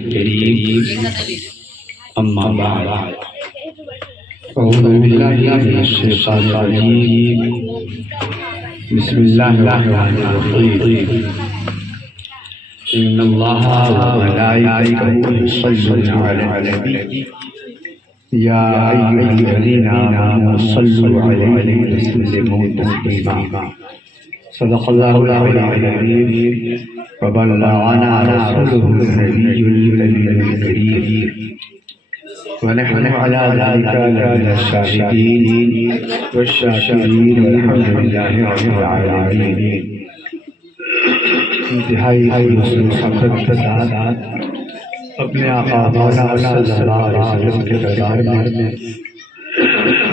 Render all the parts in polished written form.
الكريم أما بعد أعوذ بالله من الشيطان الرجيم بسم الله الرحمن الرحيم إن الله وملائكته يصلون على النبي يا أيها الذين آمنوا صلوا عليه وسلموا تسليما صدق الله العظيم وبلغنا رسوله النبي الكريم ونحن على ذلك لمن الشاهدين والشاكرين والحمد لله رب العالمين. انتہائی خلوص و خفت کے ساتھ اپنے آقا مولانا صلی اللہ علیہ وسلم کے دربار میں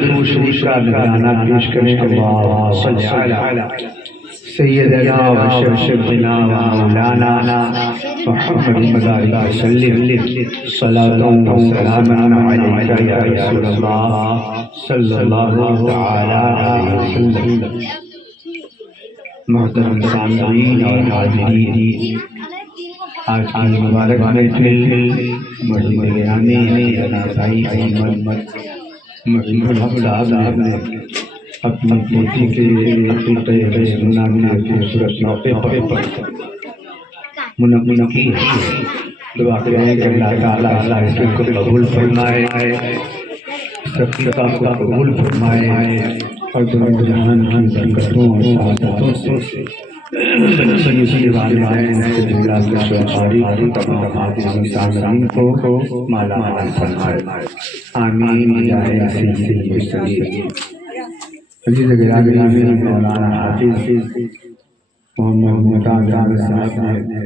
درود شریف کا نذرانہ پیش کریں. اللہم صل علی سیدنا و شفیعنا و مولانا محمد وسلم صلاۃ و سلام علیک یا رسول اللہ صلی اللہ تعالی علیہ وسلم. محترم سامعین اور حاضرین، آج کی مبارک محفل مسجد گرامی جناب بھائی احمد محمود الحق صاحب نے اپنی بیٹی کے عقیقہ منانے کے خوبصورت موقع پر منعقد کی. دعا کریں کہ اللہ تعالیٰ اس کو قبول فرمائے، اس عقیقہ کو قبول فرمائے اور دونوں جہان کی برکتوں اور سعادتوں سے سید والدین سید شہداء تمام حاضرین سامعین کو مالا مال فرمائے. آمین بجاہ سید المرسلین. عزیز گرامی مولانا حافظ محمد ممتاز جاوید صاحب نے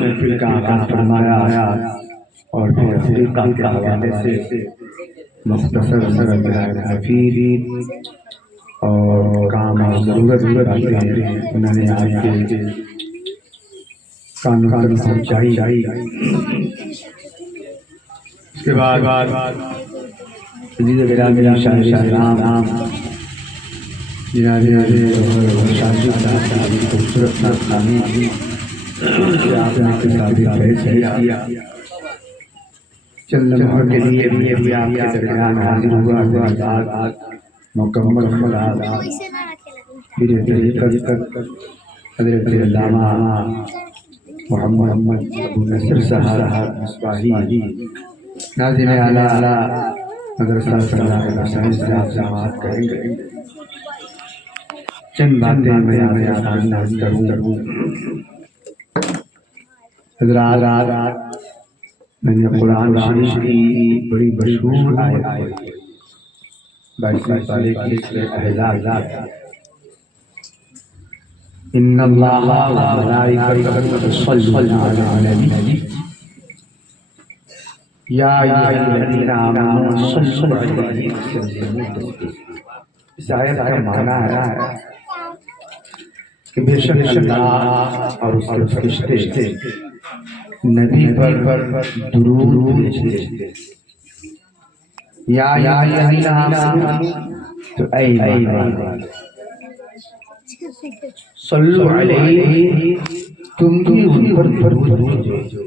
محفل کا آغاز فرمایا اور پھر عقیقہ کے حوالے سے مختصر حفیظ اور کام اور ضرورت انہوں نے آج کے کانوں تک پہنچائی. اس کے بعد عزیز گرامی شاہ اسلام جناب شاہد صاحب کی خوبصورت ناخوانی کہ آپ نے کتابی پیش کیا. چند لمحوں کے لیے بھی آپ کے درمیان حاضر ہوا. مکمل حضرت علامہ محمد ابو نصر صاحب مصباحی ناظم اعلیٰ مدرسہ صلاح حسین صاحب سماعت کریں گے. چند باتیں میں آپ کروں. حضرات، میں نے قرآن شریف کی بڑی مشہور آیت پڑھی 22ویں پارے کی سورہ احزاب. ان اللہ و ملائکتہ یصلون علی النبی یا ایھا الذین آمنوا صلوا علیہ وسلموا تسلیما. اس آیت کا معنی ہے کہ بے شک اللہ اور اس کے فرشتے نبی پر درود بھیجتے ہیں. یا الذین آمنوا تو اے ایمان صلو علیہ تم بھی ان پر درود بھیجو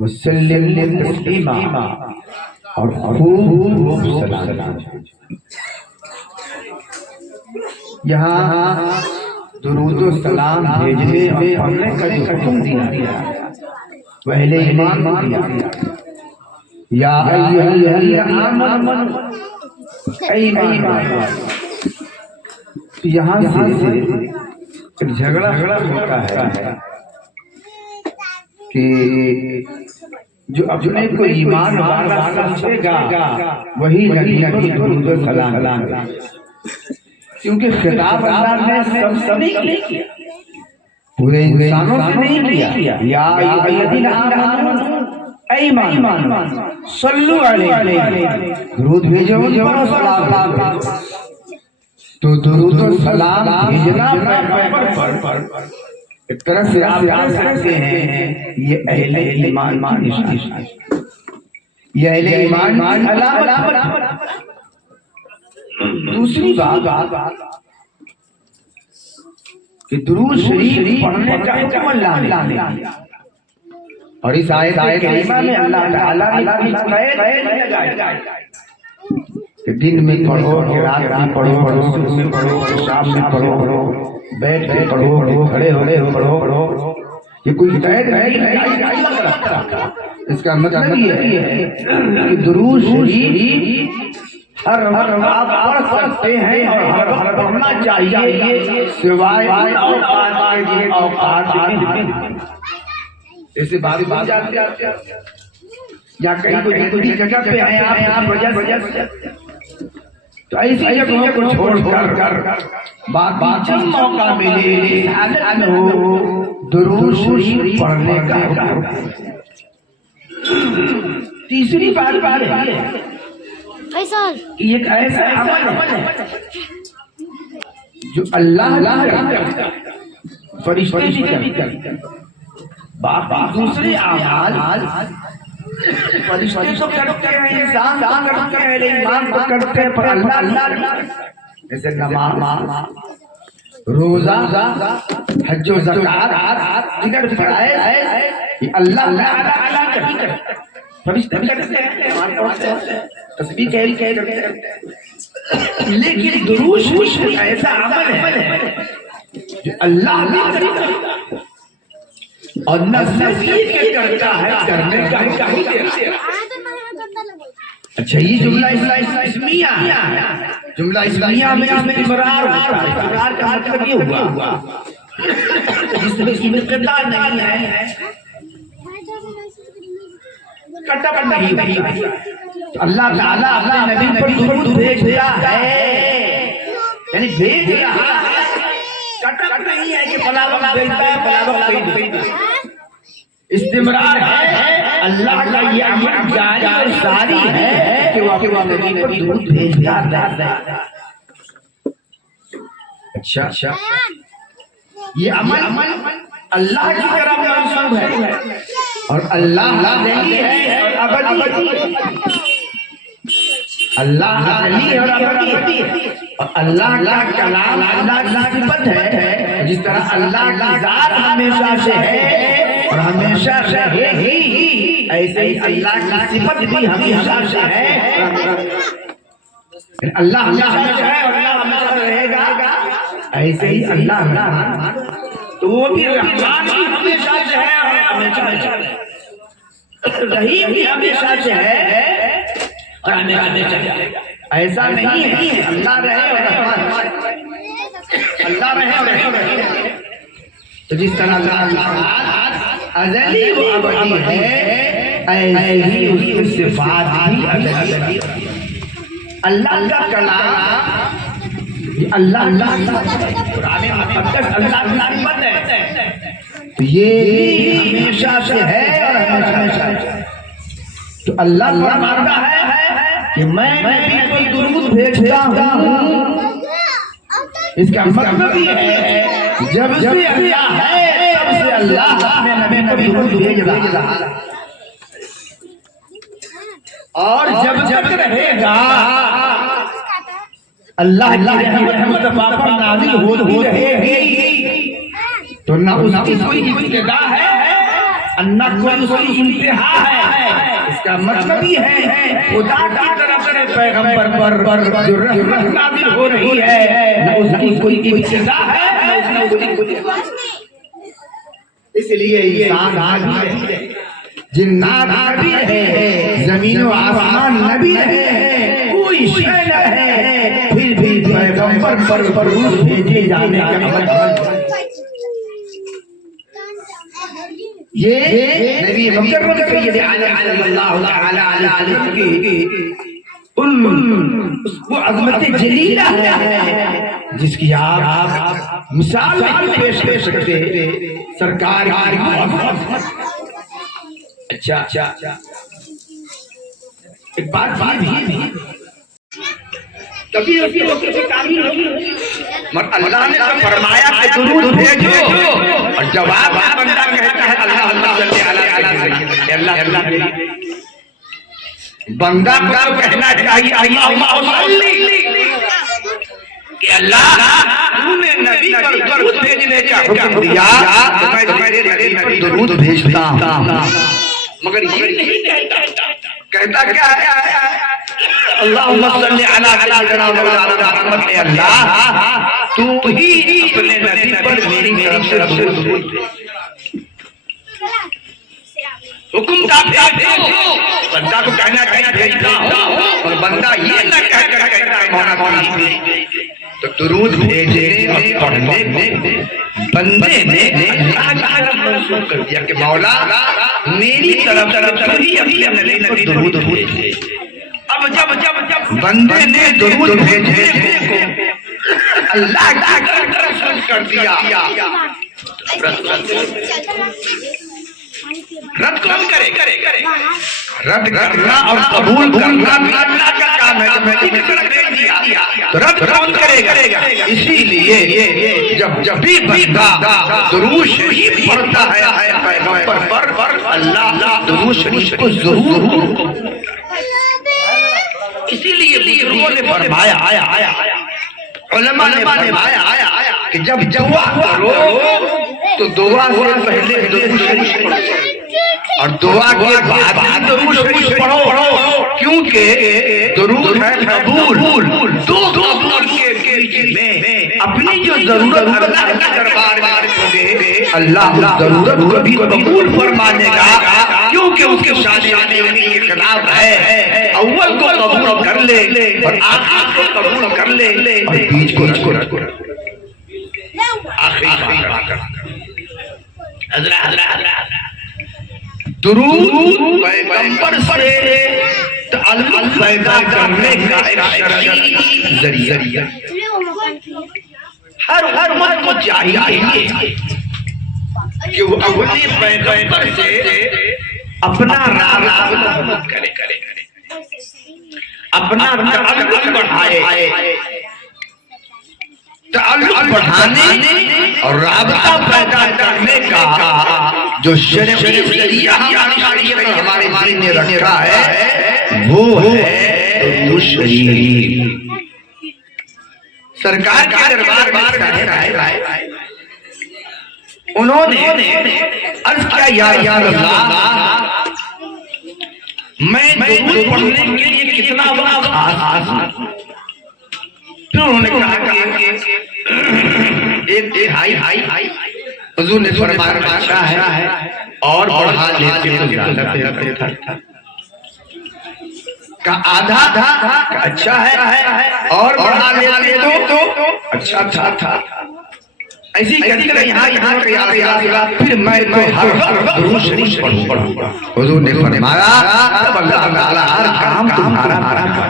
وسلم تسلیما اور خوب سلام بھیجو. یہاں درود و سلام بھیجنے اور پڑھنے کا جو حکم دیا وہ اہل ایمان کو دیا. یا ایھا الذین آمنوا اے ایمان. یہاں سے ایک جھگڑا ہوتا ہے کہ جو اپنے کو ایمان والا سمجھے گا وہی نبی درود و سلام کرے، کیونکہ خطاب اللہ نے سب سے نہیں کیا، پورے انسانوں سے نہیں کیا. یا ایھا الذین آمنوا اے ایمان صلو علیہ درود بھیجو اور سلام بھیجو. تو درود و سلام بھیجنا پیغمبر پر ایک طرح سے آپ کہہ سکتے ہیں یہ اہل ایمان کی نشانی ہے، یہ اہل ایمان کی علامت. دوسری بات کہ درود شریف پڑھنے کا حکم اللہ نے دیا. اور اس آیت کریمہ میں اللہ تعالیٰ نے قید لگائی کہ دن میں پڑھو کہ رات میں پڑھو، صبح میں پڑھو، شام میں پڑھو، بیٹھ کے پڑھو، کھڑے ہو کے پڑھو، یہ کوئی قید نہیں ہے۔ اس کا مطلب یہ ہے کہ درود شریف ہر آپ پڑھ سکتے ہیں اور ہر وقت پڑھنا چاہیے سوائے اوقات ایسے بات جاتے یا کہیں کوئی جگہ پہ ہیں آپ وجہ تو ایسی جگہوں کو چھوڑ کر بات جب موقع ملے حالت ہو درود شریف پڑھنے کا۔ تیسری بات ہے ایک ایسا عمل ہے جو اللہ کرتا ہے، فرشتے بھی کرتے ہیں، دوسرے اعمال فرشتے تو کرتے ہیں، انسان کرتے ہیں، ایمان تو کرتے ہیں، پر اللہ جیسے نماز، روزہ، حج و زکات، دیگر فرائض یہ اللہ تعالیٰ کرتے ہیں، فرشتے بھی کرتے ہیں، تسبیح کرتے ہیں، لیکن درود شریف ایسا عمل ہے جو اللہ بھی کرتا ہے اور نصیحت کرتا ہے، کرنے کا ہی دیتا ہے۔ اچھا یہ جملہ اسمیہ ہے، جملہ اسمیہ میں استمرار ہوتا ہے، استمرار کا مطلب یہ ہوا جس میں انقطاع نہیں ہے، کٹا نہیں ہوئی۔ اللہ تعالیٰ اپنے نبی پر درود بھیجتا ہے، یعنی بھیج رہا ہے، کٹا نہیں ہے کہ فلاں وقت بھیجتا ہے، فلاں وقت بھیجتا ہے، استمرار ہے۔ اللہ کا یہ عمل جاری اور ساری ہے کہ وہ نبی پر درود بھیجتا ہے۔ اچھا یہ عمل اللہ کی طرف منسوب ہے اور اللہ ازلی ہے اور ابدی ہے، اللہ ازلی اور ابدی ہے، اور اللہ کا کلام اللہ کی صفت ہے، جس طرح اللہ کی ذات ہمیشہ سے ہے اور ہمیشہ رہے گی، ایسے ہی اللہ کی صفت بھی ہمیشہ سے ہے، اللہ ہمیشہ سے ہے اور اللہ ہمیشہ رہے گا، ایسے ہی اللہ تو وہ بھی رحمان بھی ہمیشہ سے ہے اور ہمیشہ سے رحیم بھی ہمیشہ سے ہے اور ہمیشہ سے ہے۔ ایسا نہیں ہے اللہ رہے اور رحمان، اللہ رہے اور رحیم، تو جس طرح اللہ ازلی و ابدی ہے ایسے ہی اس کی صفات بھی ازلی۔ اللہ کا کلام اللہ قرآن مقدس اللہ کی صفت ہے، تو یہ ہمیشہ سے ہے اور ہمیشہ سے، تو اللہ فرماتا ہے کہ میں نبی کو درود بھیجتا ہوں، اس کا مطلب یہ ہے جب سے اللہ ہے تب سے اللہ اپنے نبی کو درود بھیج رہا ہے، اور جب تک رہے گا اللہ کی رحمت مصطفیٰ پر نازل ہوتی رہے گی، تو نہ اس کی کوئی ابتدا ہے نہ کوئی انتہا ہے۔ اس کا مطلب یہ ہے خدا کی طرف سے پیغمبر پر جو رحمت نازل ہو رہی ہے، نہ اس کی کوئی ابتدا ہے نہ اس کی کوئی انتہا۔ اس لیے انسان بھی ہے، جنات نبی رہے، زمین و آسمان نبی رہے، کوئی شے نہ ہے، پھر بھی پیغمبر پر درود بھیجے جانے کا عمل یہ نبی مکرم سید عالم صلی اللہ تعالی علیہ وسلم کی وہ عظمت جلیلہ ہے جس کی آپ مثال نہیں پیش کر سکتے۔ سرکار کی عظمت، اچھا ایک بات بھی کبھی اس کے وقت سے کامل ہوگی، مگر اللہ نے تو فرمایا کہ درود بھیجو، اور جواب بندہ کہتا ہے اللہ بندہ کو کہنا چاہیے اللہ کہ اللہ تو نے نبی پر درود بھیجنے کا حکم دیا تو میں تیرے نبی پر درود بھیجتا ہوں، مگر یہ نہیں کہتا کیا ہے اللہم صلی علی سیدنا محمد، اے اللہ تو ہی اپنے نبی پر میری طرف سے درود بھیج۔ حکم تھا بھیجو، بندہ کو کہنا چاہیے بھیجتا ہوں، اور بندہ یہ نہ کہہ کر کہتا ہے مولا تو درود بھیجنے اور پڑھنے میں بندے نے اللہ کی طرف منسوخ کر دیا کہ مولا میری طرف تو ہی اپنے نبی پر درود بھیجے۔ اب جب بندے نے درود بھیجنے کو اللہ کی طرف منسوخ کر دیا، رد کون کرے؟ رد کرنا اور قبول کرنا بھی اللہ کا کام ہے، میں نے طرف بھیج دیا تو رد کون کرے گا؟ اسی لیے جب بھی بندہ درود شریف پڑھتا ہے پیغمبر پر، اللہ درود شریف کو ضرور، اسی لیے بزرگوں نے فرمایا، علماء نے فرمایا کہ جب دعا کرو تو دعا سے پہلے درود شریف پڑھو اور دعا کے بعد درود شریف پڑھو، کیونکہ درود ہے قبول، دو قبول کے بیچ میں اپنی جو ضرورت اللہ کے دربار میں رکھوگے اللہ ضرورت کو بھی قبول فرمانے گا، کیونکہ اس کے شان انہیں کے خلاف ہے، اول کو قبول کر لے اور آخر کو قبول کر لے اور بیچ کو رکھو۔ آخری بات حضرت درود پیغمبر سے تعلق پیدا کرنے کا ایک شرعی ذریعہ، ہر امت کو چاہیے کہ وہ اپنے پیغمبر سے اپنا رابطہ کرے، اپنا تعلق بڑھائے، تعلق بڑھانے اور رابطہ پیدا کرنے کا جو شرعی ذریعہ ہمارے دین نے رکھا ہے وہ ہے درود شریف۔ سرکار کے دربار میں انہوں نے عرض کیا یا رسول اللہ میں درود پڑھنے کے لیے کتنا وقت خاص؟ پھر انہوں نے کہا کہ ایک ہائی حضور نے فرمایا اچھا ہے اور بڑھا لیتے تو زیادہ تھا، کہ آدھا اچھا ہے اور بڑھا لیتے تو اچھا تھا، ایسی کرتے رہے یہاں پھر میں تو ہر وقت درود شریف پڑھوں گا۔ حضور نے فرمایا تب اللہ تعالیٰ ہر کام تمہارا کرے گا۔